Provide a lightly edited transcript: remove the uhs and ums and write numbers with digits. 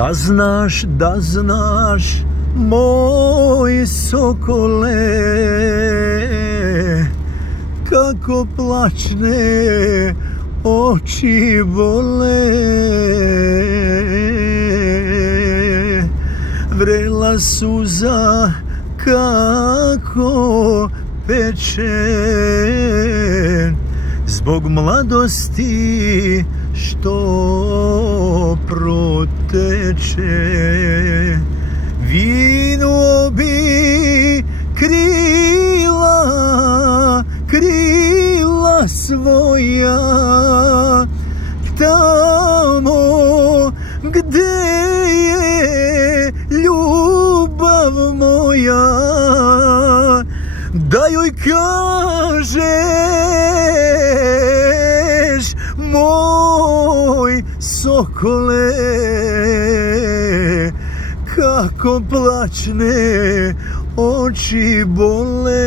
Da znaš, moj sokole, kako plačne oči bole. Vrela suza kako peče, zbog mladosti što proteče. Vino bi krila svoja tamo gde je ljubav moja, da joj kažeš moj sokole, kako plačne oči bole.